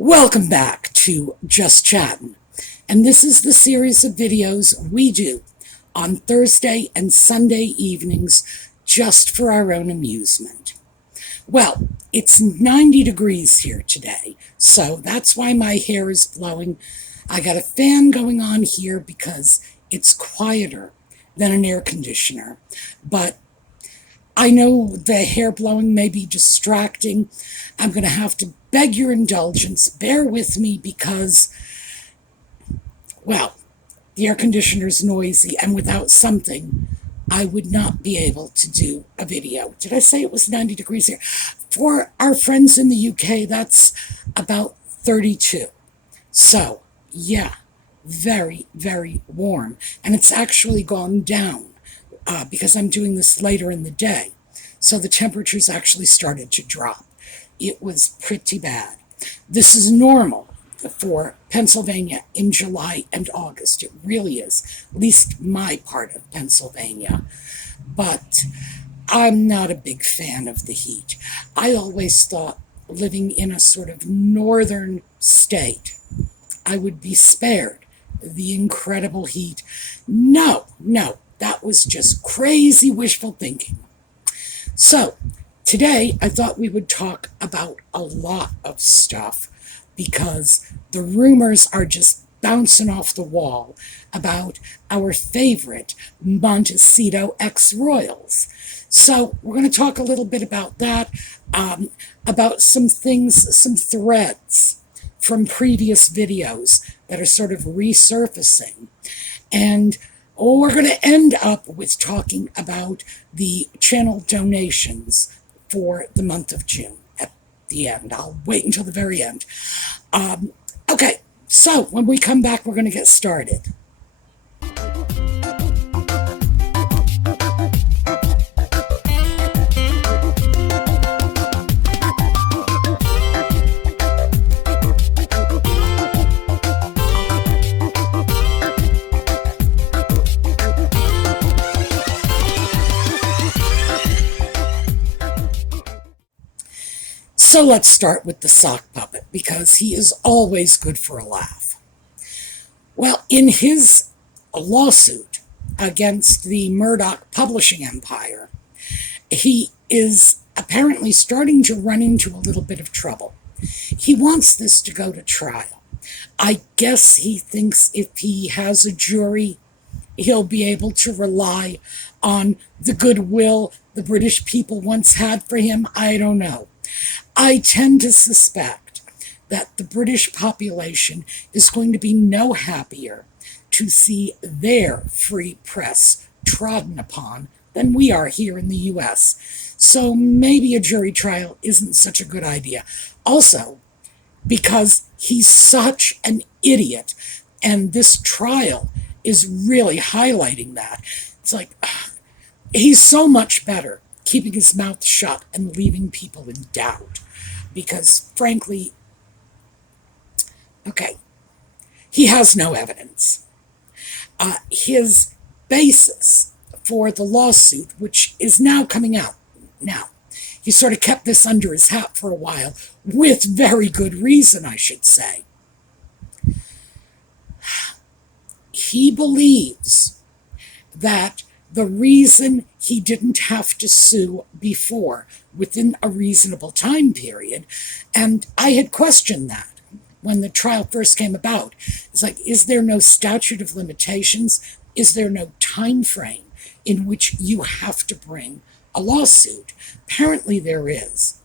Welcome back to Just Chattin', and this is the series of videos we do on Thursday and Sunday evenings just for our own amusement. Well, it's 90 degrees here today, so that's why my hair is blowing. I got a fan going on here because it's quieter than an air conditioner, but I know the hair blowing may be distracting. I'm going to have to beg your indulgence. Bear with me because, well, the air conditioner's noisy, and without something, I would not be able to do a video. Did I say it was 90 degrees here? For our friends in the UK, that's about 32. So, yeah, very, very warm. And it's actually gone down because I'm doing this later in the day. So the temperatures actually started to drop. It was pretty bad. This is normal for Pennsylvania in July and August. It really is, at least my part of Pennsylvania. But I'm not a big fan of the heat. I always thought living in a sort of northern state, I would be spared the incredible heat. No, that was just crazy wishful thinking. So, today I thought we would talk about a lot of stuff because the rumors are just bouncing off the wall about our favorite Montecito ex-royals. So, we're going to talk a little bit about that, about some things, some threads from previous videos that are sort of resurfacing. And we're going to end up with talking about the channel donations for the month of June at the end. I'll wait until the very end. Okay, so when we come back, we're going to get started. So let's start with the sock puppet, because he is always good for a laugh. Well, in his lawsuit against the Murdoch publishing empire, he is apparently starting to run into a little bit of trouble. He wants this to go to trial. I guess he thinks if he has a jury, he'll be able to rely on the goodwill the British people once had for him. I don't know. I tend to suspect that the British population is going to be no happier to see their free press trodden upon than we are here in the US. So maybe a jury trial isn't such a good idea. Also, because he's such an idiot, and this trial is really highlighting that. It's like, he's so much better keeping his mouth shut and leaving people in doubt. Because, frankly, okay, he has no evidence. His basis for the lawsuit, which is now coming out now, he sort of kept this under his hat for a while, with very good reason, I should say. He believes that the reason he didn't have to sue before within a reasonable time period, and I had questioned that when the trial first came about. It's like, is there no statute of limitations? Is there no time frame in which you have to bring a lawsuit? Apparently there is.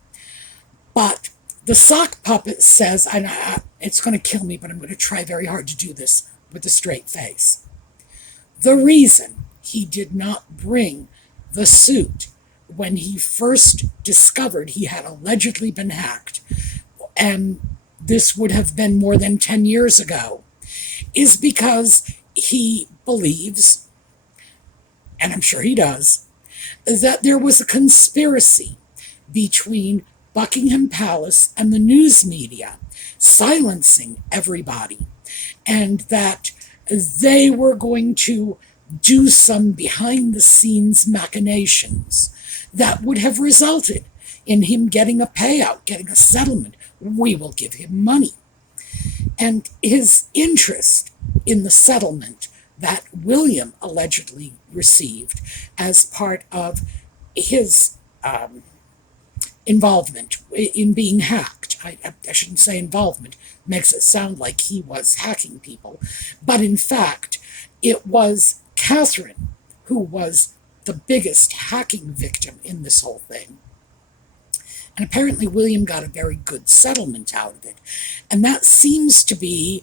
But the sock puppet says, and it's going to kill me, but I'm going to try very hard to do this with a straight face. The reason he did not bring the suit when he first discovered he had allegedly been hacked, and this would have been more than 10 years ago, is because he believes, and I'm sure he does, that there was a conspiracy between Buckingham Palace and the news media silencing everybody, and that they were going to do some behind-the-scenes machinations that would have resulted in him getting a payout, getting a settlement. We will give him money. And his interest in the settlement that William allegedly received as part of his involvement in being hacked. I shouldn't say involvement, makes it sound like he was hacking people. But in fact, it was Catherine who was the biggest hacking victim in this whole thing. And apparently William got a very good settlement out of it. And that seems to be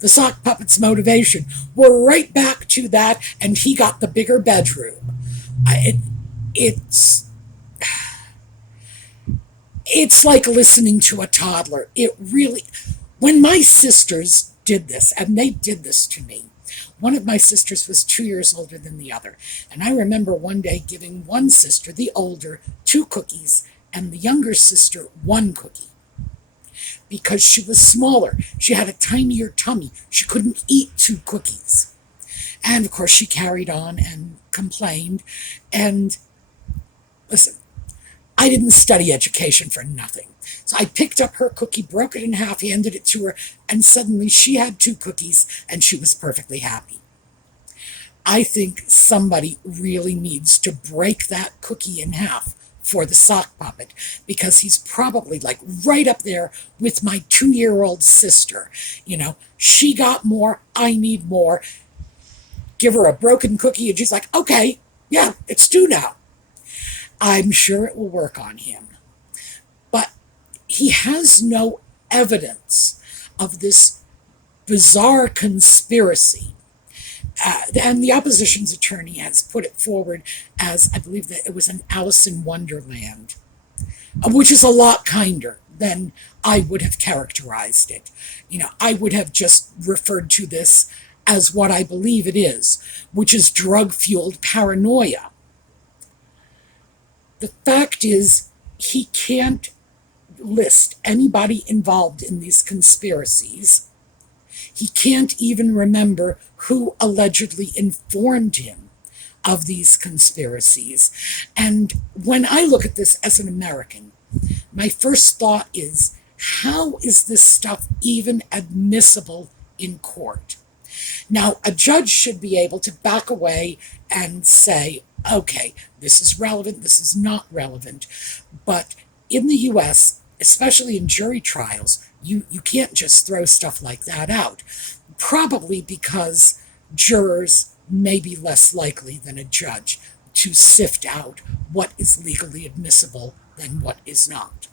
the sock puppet's motivation. We're right back to that, and he got the bigger bedroom. It's like listening to a toddler. It really, when my sisters did this, and they did this to me, one of my sisters was 2 years older than the other. And I remember one day giving one sister, the older, 2 cookies, and the younger sister 1 cookie. Because she was smaller. She had a tinier tummy. She couldn't eat 2 cookies. And of course she carried on and complained. And listen, I didn't study education for nothing. So I picked up her cookie, broke it in half, handed it to her, and suddenly she had 2 cookies and she was perfectly happy. I think somebody really needs to break that cookie in half for the sock puppet, because he's probably like right up there with my 2-year-old sister. You know, she got more, I need more. Give her a broken cookie and she's like, okay, yeah, it's 2 now. I'm sure it will work on him. But he has no evidence of this bizarre conspiracy. And the opposition's attorney has put it forward as, I believe that it was an Alice in Wonderland, which is a lot kinder than I would have characterized it. You know, I would have just referred to this as what I believe it is, which is drug-fueled paranoia. The fact is, he can't list anybody involved in these conspiracies. He can't even remember who allegedly informed him of these conspiracies. And when I look at this as an American, my first thought is, how is this stuff even admissible in court? Now, a judge should be able to back away and say, okay, this is relevant, this is not relevant. But in the U.S., especially in jury trials, you can't just throw stuff like that out. Probably because jurors may be less likely than a judge to sift out what is legally admissible than what is not.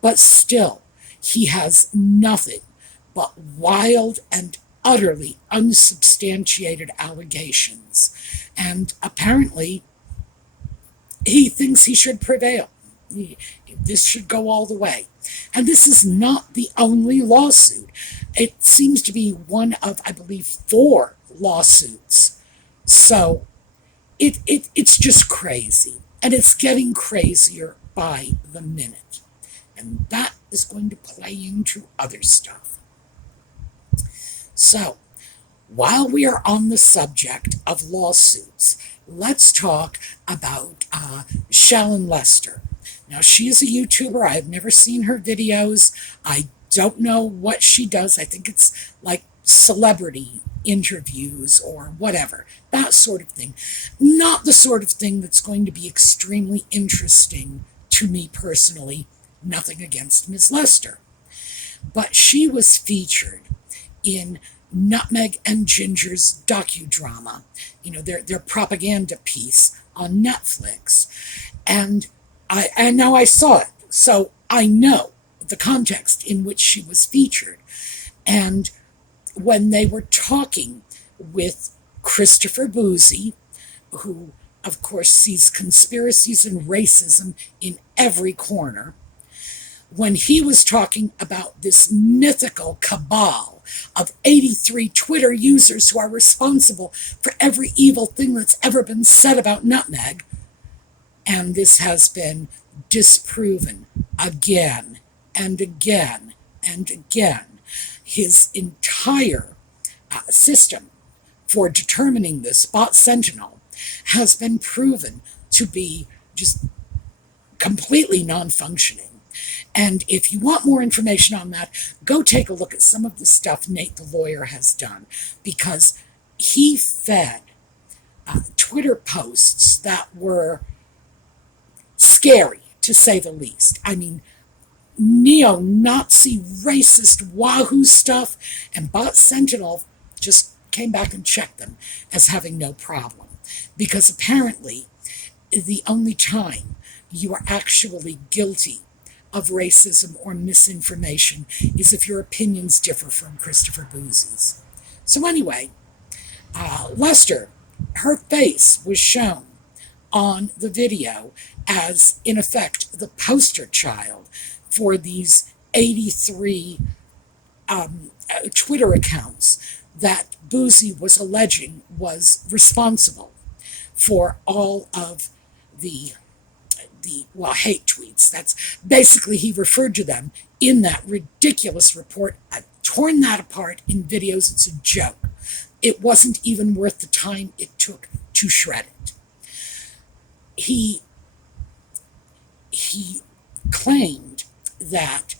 But still, he has nothing but wild and utterly unsubstantiated allegations. And apparently, he thinks he should prevail. This should go all the way. And this is not the only lawsuit. It seems to be one of, I believe, 4 lawsuits. So it's just crazy. And it's getting crazier by the minute. And that is going to play into other stuff. So, while we are on the subject of lawsuits, let's talk about Shallon Lester. Now, she is a YouTuber. I've never seen her videos. I don't know what she does. I think it's like celebrity interviews or whatever, that sort of thing. Not the sort of thing that's going to be extremely interesting to me personally. Nothing against Ms. Lester. But she was featured in Nutmeg and Ginger's docudrama, you know, their propaganda piece on Netflix. And now I saw it, so I know the context in which she was featured. And when they were talking with Christopher Boozy, who, of course, sees conspiracies and racism in every corner, when he was talking about this mythical cabal of 83 Twitter users who are responsible for every evil thing that's ever been said about Nutmeg, and this has been disproven again and again and again. His entire system for determining this, Bot Sentinel, has been proven to be just completely non-functioning. And if you want more information on that, go take a look at some of the stuff Nate the lawyer has done, because he fed Twitter posts that were scary, to say the least. I mean, neo-Nazi racist wahoo stuff, and Bot Sentinel just came back and checked them as having no problem. Because apparently, the only time you are actually guilty of racism or misinformation is if your opinions differ from Christopher Boozy's. So anyway, Lester, her face was shown on the video as, in effect, the poster child for these 83 Twitter accounts that Boozy was alleging was responsible for all of the hate tweets. That's basically, he referred to them in that ridiculous report. I've torn that apart in videos. It's a joke. It wasn't even worth the time it took to shred it. He claimed that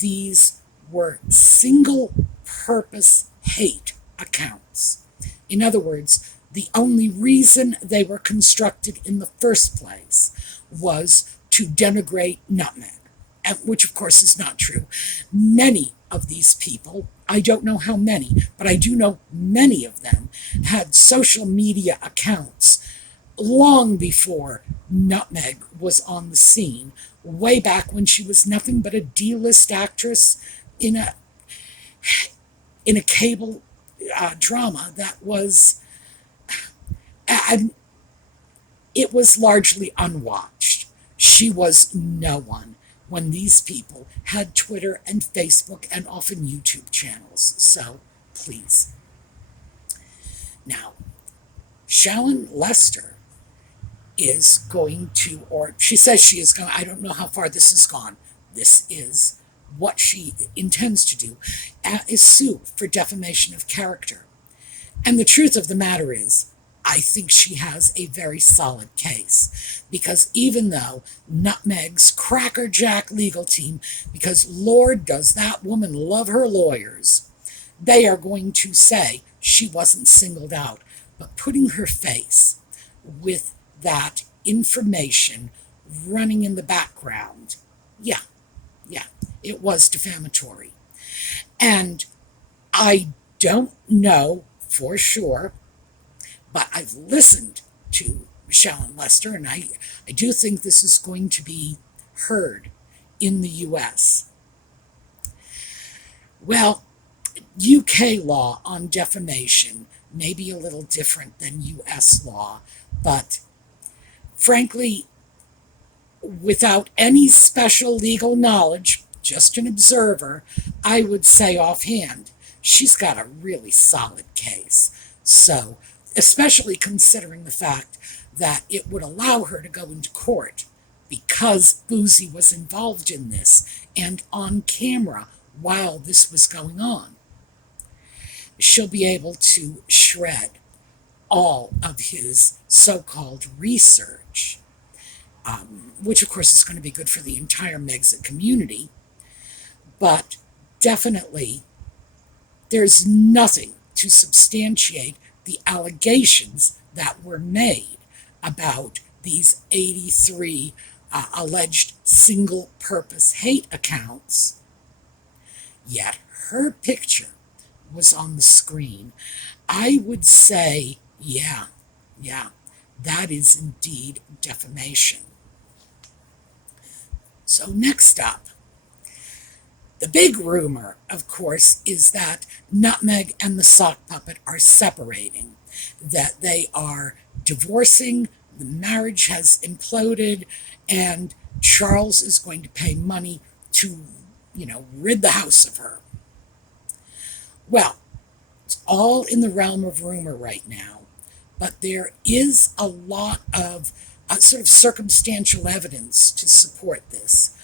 these were single-purpose hate accounts. In other words, the only reason they were constructed in the first place was to denigrate Nutmeg, which of course is not true. Many of these people, I don't know how many, but I do know many of them, had social media accounts long before Nutmeg was on the scene, way back when she was nothing but a D-list actress in a cable drama that was, it was largely unwatched. She was no one when these people had Twitter and Facebook and often YouTube channels. So, please. Now, Shallon Lester is going to, or she says she is going, I don't know how far this has gone. This is what she intends to do, is sue for defamation of character. And the truth of the matter is, I think she has a very solid case, because even though Nutmeg's crackerjack legal team, because Lord does that woman love her lawyers, they are going to say she wasn't singled out, but putting her face with that information running in the background, yeah, it was defamatory. And I don't know for sure, but I've listened to Shallon Lester, and I do think this is going to be heard in the U.S. Well, UK law on defamation may be a little different than U.S. law, but frankly, without any special legal knowledge, just an observer, I would say offhand, she's got a really solid case. So, especially considering the fact that it would allow her to go into court because Boozy was involved in this and on camera while this was going on. She'll be able to shred all of his so-called research, which of course is going to be good for the entire Megxit community, but definitely there's nothing to substantiate the allegations that were made about these 83 alleged single-purpose hate accounts, yet her picture was on the screen. I would say, yeah, that is indeed defamation. So next up, the big rumor, of course, is that Nutmeg and the sock puppet are separating, that they are divorcing, the marriage has imploded, and Charles is going to pay money to, rid the house of her. Well, it's all in the realm of rumor right now, but there is a lot of sort of circumstantial evidence to support this.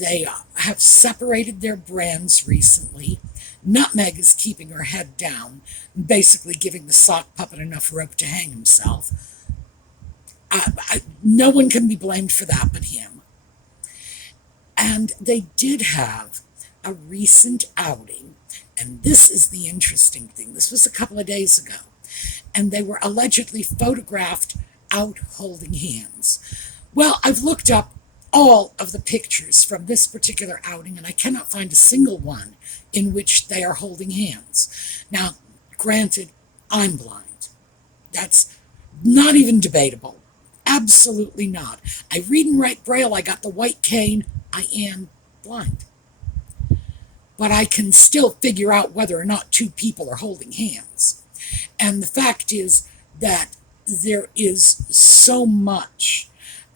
They have separated their brands recently. Nutmeg is keeping her head down, basically giving the sock puppet enough rope to hang himself. No one can be blamed for that but him. And they did have a recent outing, and this is the interesting thing. This was a couple of days ago, and they were allegedly photographed out holding hands. Well, I've looked up all of the pictures from this particular outing, and I cannot find a single one in which they are holding hands. Now, granted, I'm blind. That's not even debatable. Absolutely not. I read and write Braille. I got the white cane. I am blind. But I can still figure out whether or not two people are holding hands. And the fact is that there is so much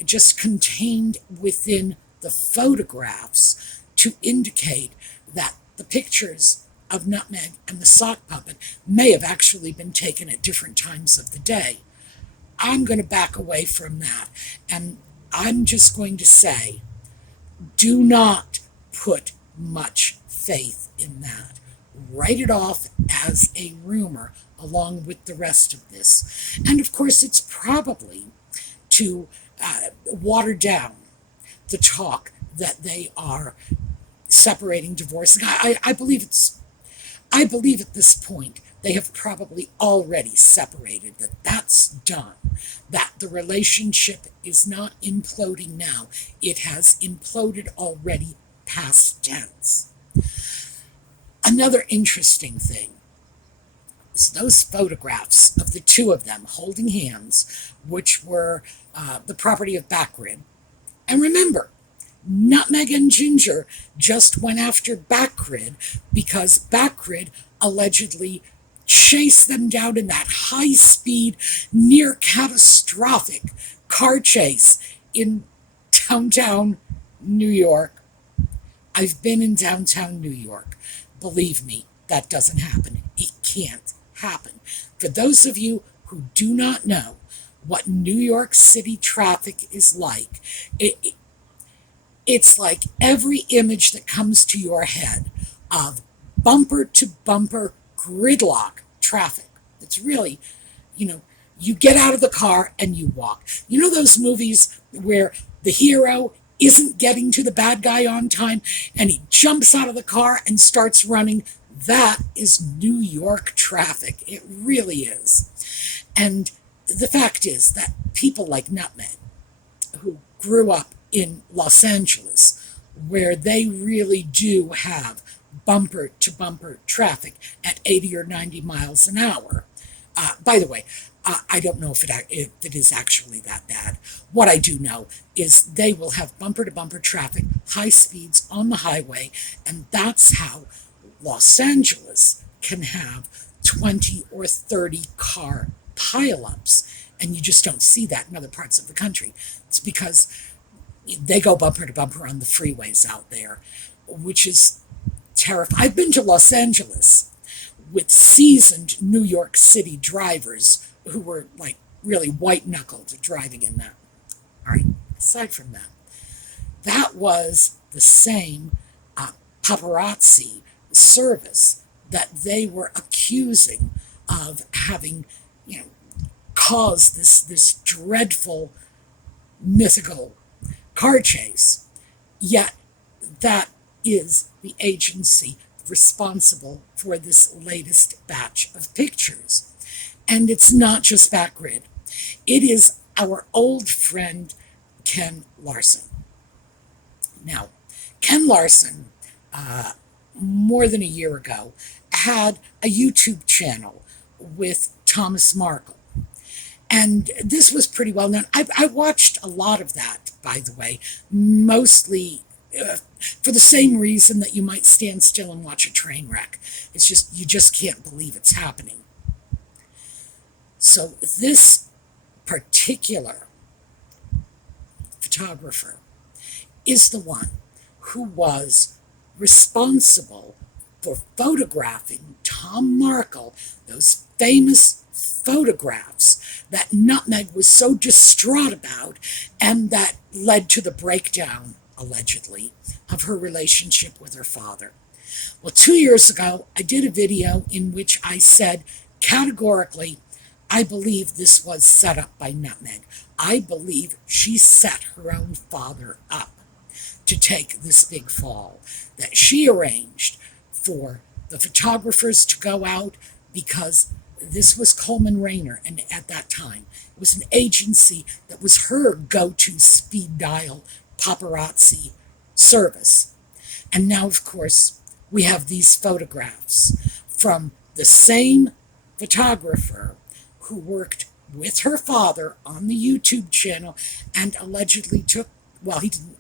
just contained within the photographs to indicate that the pictures of Nutmeg and the sock puppet may have actually been taken at different times of the day. I'm going to back away from that, and I'm just going to say, do not put much faith in that. Write it off as a rumor along with the rest of this. And of course, it's probably to water down the talk that they are separating, divorcing. I believe at this point they have probably already separated, that's done, that the relationship is not imploding now. It has imploded already, past tense. Another interesting thing is those photographs of the two of them holding hands, which were the property of Backrid. And remember, Nutmeg and Ginger just went after Backrid because Backrid allegedly chased them down in that high-speed, near-catastrophic car chase in downtown New York. I've been in downtown New York. Believe me, that doesn't happen. It can't happen. For those of you who do not know what New York City traffic is like, it's like every image that comes to your head of bumper-to-bumper gridlock traffic. It's really, you get out of the car and you walk. You know those movies where the hero isn't getting to the bad guy on time and he jumps out of the car and starts running? That is New York traffic. It really is. And the fact is that people like Nutmeg, who grew up in Los Angeles, where they really do have bumper-to-bumper traffic at 80 or 90 miles an hour. By the way, I don't know if it is actually that bad. What I do know is they will have bumper-to-bumper traffic, high speeds on the highway, and that's how Los Angeles can have 20 or 30 car pileups, and you just don't see that in other parts of the country. It's because they go bumper to bumper on the freeways out there, which is terrifying. I've been to Los Angeles with seasoned New York City drivers who were like really white-knuckled driving in that. All right, aside from that, that was the same paparazzi service that they were accusing of having, caused this dreadful, mythical car chase. Yet that is the agency responsible for this latest batch of pictures. And it's not just Backrid. It is our old friend Ken Larson. Now, Ken Larson, more than a year ago, had a YouTube channel with Thomas Markle. And this was pretty well known. I watched a lot of that, by the way, mostly for the same reason that you might stand still and watch a train wreck. It's just, you just can't believe it's happening. So this particular photographer is the one who was responsible for photographing Tom Markle, those famous photographs that Nutmeg was so distraught about and that led to the breakdown, allegedly, of her relationship with her father. Well, 2 years ago, I did a video in which I said categorically, I believe this was set up by Nutmeg. I believe she set her own father up. to take this big fall, that she arranged for the photographers to go out because this was Coleman Rayner, and at that time, it was an agency that was her go-to speed dial paparazzi service. And now, of course, we have these photographs from the same photographer who worked with her father on the YouTube channel and allegedly took, well, he didn't,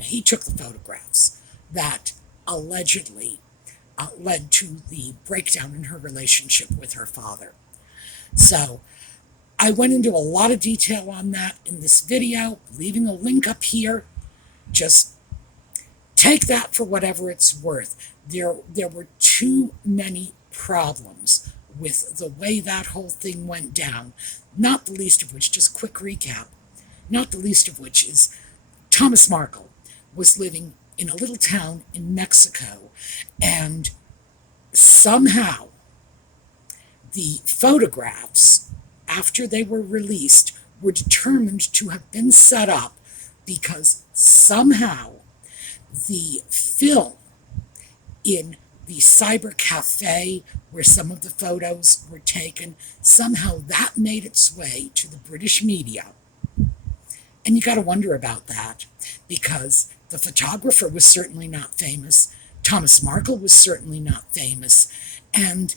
he took the photographs that allegedly led to the breakdown in her relationship with her father. So I went into a lot of detail on that in this video, leaving a link up here. Just take that for whatever it's worth. There were too many problems with the way that whole thing went down, not the least of which, just quick recap, not the least of which is Thomas Markle was living in a little town in Mexico, and somehow the photographs, after they were released, were determined to have been set up because somehow the film in the cyber cafe where some of the photos were taken, somehow that made its way to the British media. And you got to wonder about that, because the photographer was certainly not famous. Thomas Markle was certainly not famous. And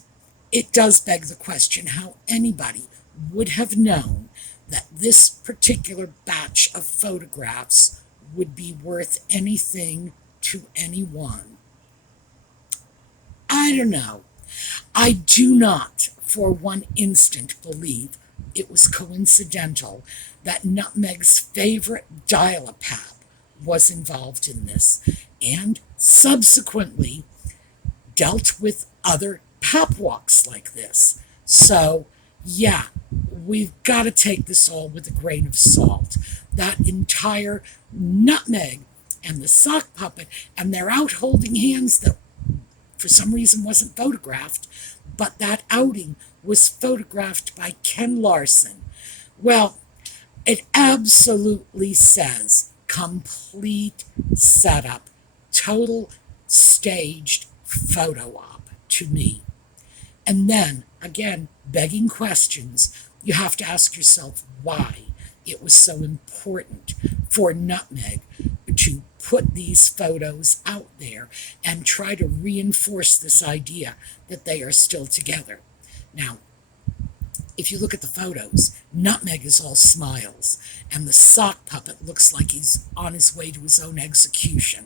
it does beg the question how anybody would have known that this particular batch of photographs would be worth anything to anyone. I don't know. I do not for one instant believe it was coincidental that Nutmeg's favorite dial-a-pap was involved in this, and subsequently dealt with other pap walks like this. So, yeah, we've got to take this all with a grain of salt. That entire Nutmeg and the sock puppet, and they're out holding hands that for some reason wasn't photographed, but that outing was photographed by Ken Larson. Well, it absolutely says complete setup, total staged photo op to me. And then, again, begging questions, you have to ask yourself why it was so important for Nutmeg to put these photos out there and try to reinforce this idea that they are still together. Now, if you look at the photos, Nutmeg is all smiles, and the sock puppet looks like he's on his way to his own execution.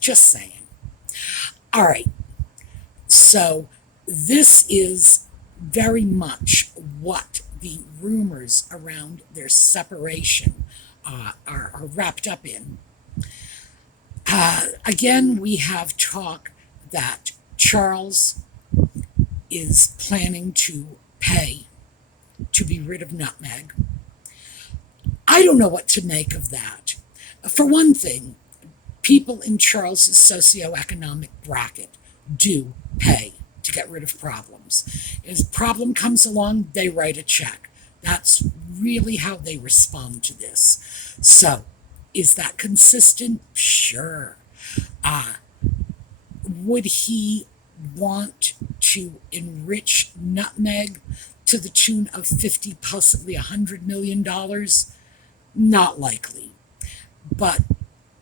Just saying. All right, so this is very much what the rumors around their separation are wrapped up in. Again, we have talk that Charles is planning to pay to be rid of Nutmeg. I don't know what to make of that. For one thing, people in Charles's socioeconomic bracket do pay to get rid of problems. If a problem comes along, they write a check. That's really how they respond to this. So, is that consistent? Sure. Would he want to enrich Nutmeg to the tune of 50, possibly $100 million? Not likely. But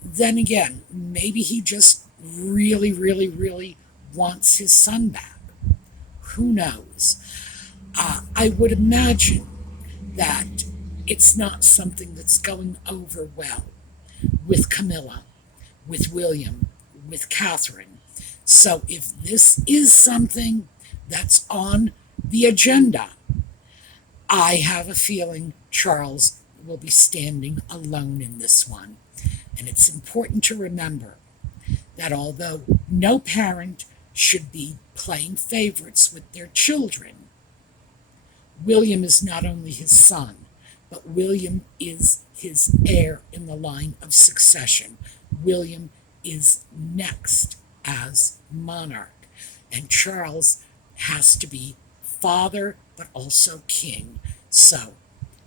then again, maybe he just really, really, really wants his son back. Who knows? I would imagine that it's not something that's going over well with Camilla, with William, with Catherine. So if this is something that's on the agenda, I have a feeling Charles will be standing alone in this one. And it's important to remember that although no parent should be playing favorites with their children, William is not only his son, but William is his heir in the line of succession. William is next as monarch, and Charles has to be father but also king. So,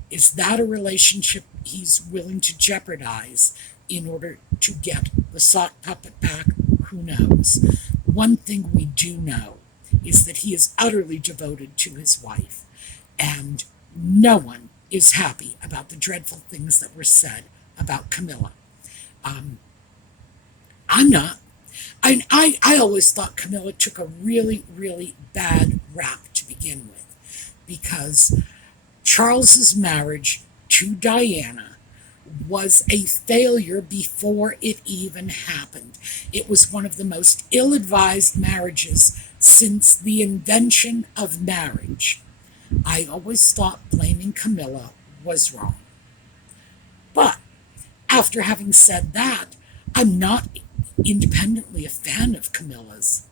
is that a relationship he's willing to jeopardize in order to get the sock puppet back? Who knows? One thing we do know is that he is utterly devoted to his wife, and no one is happy about the dreadful things that were said about Camilla. Um, I'm not. I always thought Camilla took a really, really bad rap to begin with, because Charles's marriage to Diana was a failure before it even happened. It was one of the most ill-advised marriages since the invention of marriage. I always thought blaming Camilla was wrong. But after having said that, I'm not independently a fan of Camilla's.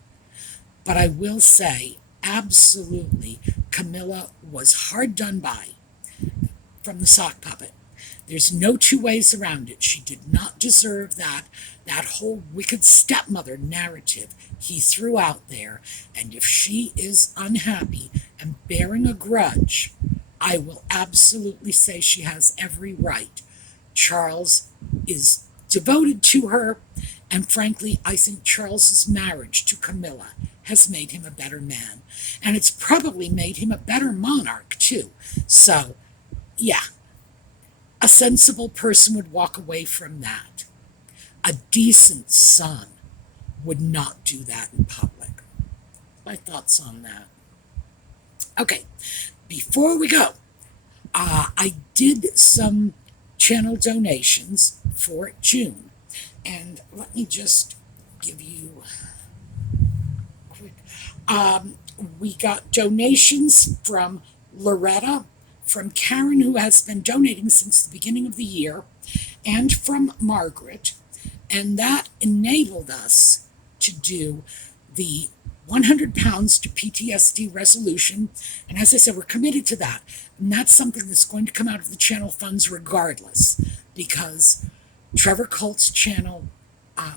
But I will say, absolutely, Camilla was hard done by from the sock puppet. There's no two ways around it. She did not deserve that whole wicked stepmother narrative he threw out there. And if she is unhappy and bearing a grudge, I will absolutely say she has every right. Charles is devoted to her, and frankly, I think Charles's marriage to Camilla has made him a better man. And it's probably made him a better monarch, too. So, yeah, a sensible person would walk away from that. A decent son would not do that in public. My thoughts on that. Okay, before we go, I did some channel donations for June. And let me just give you a quick. We got donations from Loretta, from Karen, who has been donating since the beginning of the year, and from Margaret. And that enabled us to do the 100 pounds to PTSD resolution. And as I said, we're committed to that. And that's something that's going to come out of the channel funds regardless, because Trevor Colt's channel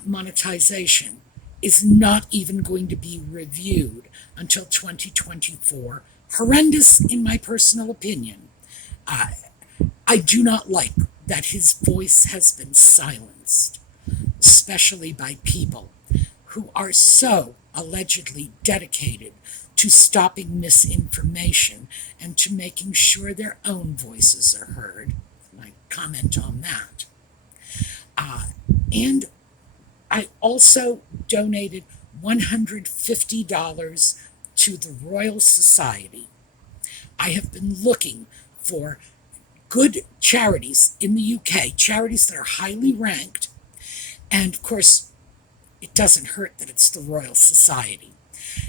monetization is not even going to be reviewed until 2024. Horrendous, in my personal opinion. I do not like that his voice has been silenced, especially by people who are so allegedly dedicated to stopping misinformation and to making sure their own voices are heard. I comment on that. And I also donated $150 to the Royal Society. I have been looking for good charities in the UK, charities that are highly ranked, and of course, it doesn't hurt that it's the Royal Society.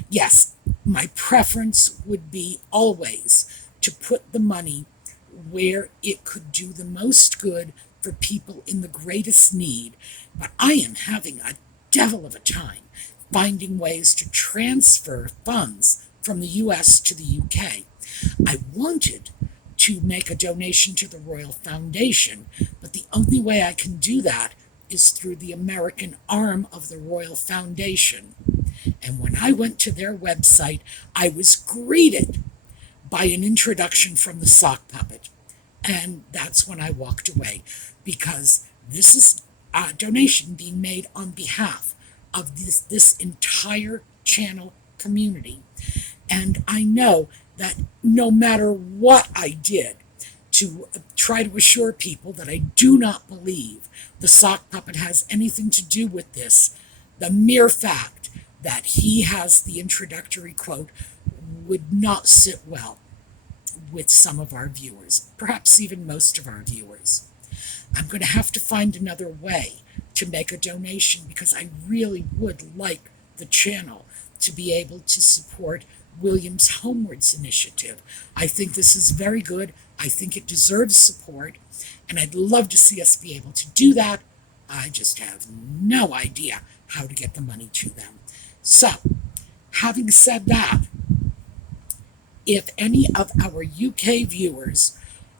Yes, my preference would be always to put the money where it could do the most good for people in the greatest need, but I am having a devil of a time finding ways to transfer funds from the US to the UK. I wanted to make a donation to the Royal Foundation, but the only way I can do that is through the American arm of the Royal Foundation. And when I went to their website, I was greeted by an introduction from the sock puppet. And that's when I walked away, because this is a donation being made on behalf of this entire channel community. And I know that no matter what I did to try to assure people that I do not believe the sock puppet has anything to do with this, the mere fact that he has the introductory quote would not sit well with some of our viewers, perhaps even most of our viewers. I'm going to have to find another way to make a donation, because I really would like the channel to be able to support William's Homewards initiative. I think this is very good. I think it deserves support, and I'd love to see us be able to do that. I just have no idea how to get the money to them. So, having said that, if any of our UK viewers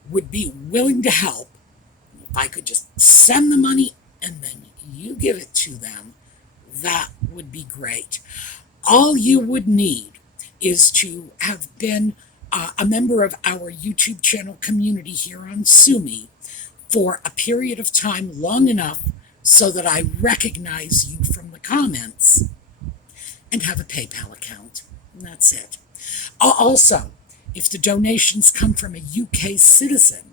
would be willing to help, if I could just send the money and then you give it to them, that would be great. All you would need is to have been a member of our YouTube channel community here on Sumi for a period of time long enough so that I recognize you from the comments and have a PayPal account. And that's it. Also, if the donations come from a UK citizen,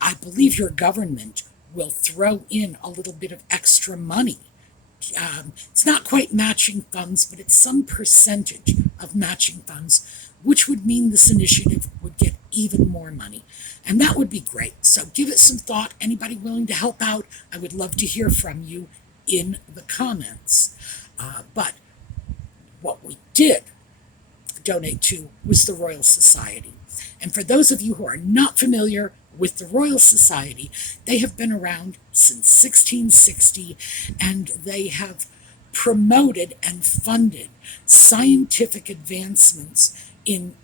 I believe your government will throw in a little bit of extra money. It's not quite matching funds, but it's some percentage of matching funds, which would mean this initiative would get even more money. And that would be great. So give it some thought. Anybody willing to help out, I would love to hear from you in the comments. But what we did donate to was the Royal Society. And for those of you who are not familiar with the Royal Society, they have been around since 1660, and they have promoted and funded scientific advancements in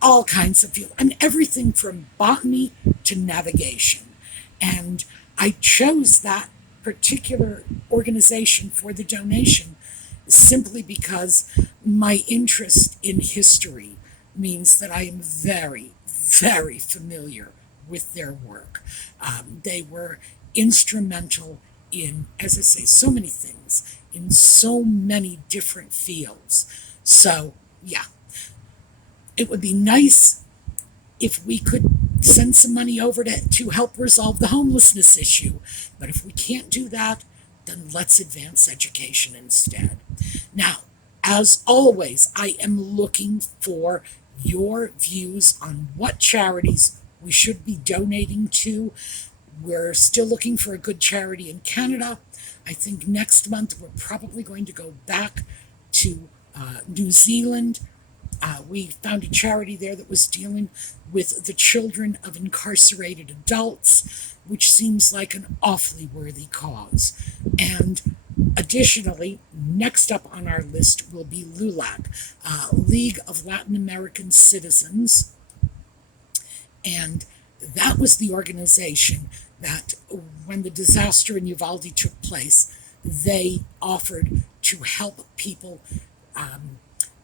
all kinds of fields, and everything from botany to navigation. And I chose that particular organization for the donation simply because my interest in history means that I am very, very familiar with their work. They were instrumental in, as I say, so many things, in so many different fields. So, yeah, it would be nice if we could send some money over to help resolve the homelessness issue. But if we can't do that, then let's advance education instead. Now, as always, I am looking for your views on what charities we should be donating to. We're still looking for a good charity in Canada. I think next month we're probably going to go back to New Zealand. We found a charity there that was dealing with the children of incarcerated adults, which seems like an awfully worthy cause. And additionally, next up on our list will be LULAC, League of Latin American Citizens. And that was the organization that, when the disaster in Uvalde took place, they offered to help people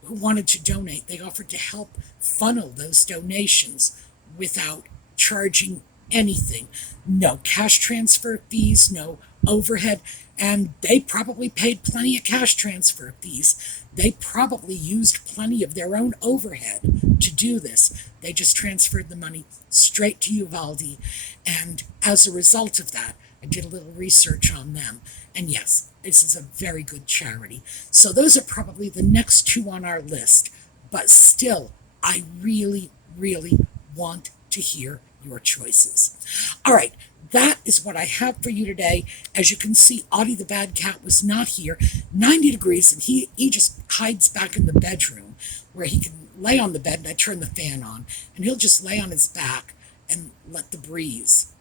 who wanted to donate. They offered to help funnel those donations without charging anything. No cash transfer fees, no overhead, and they probably paid plenty of cash transfer fees. They probably used plenty of their own overhead to do this. They just transferred the money straight to Uvalde, and as a result of that, I did a little research on them, and yes, this is a very good charity. So those are probably the next two on our list, but still, I really, really want to hear your choices. All right, that is what I have for you today. As you can see, Audie the bad cat was not here. 90 degrees, and he just hides back in the bedroom where he can lay on the bed, and I turn the fan on, and he'll just lay on his back and let the breeze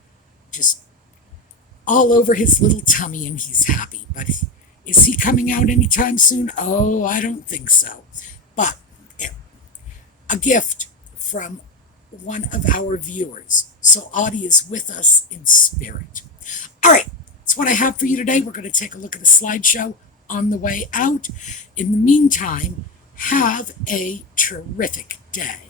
just all over his little tummy, and he's happy. But is he coming out anytime soon? Oh, I don't think so. But a gift from one of our viewers. So Audie is with us in spirit. All right, that's what I have for you today. We're going to take a look at the slideshow on the way out. In the meantime, have a terrific day.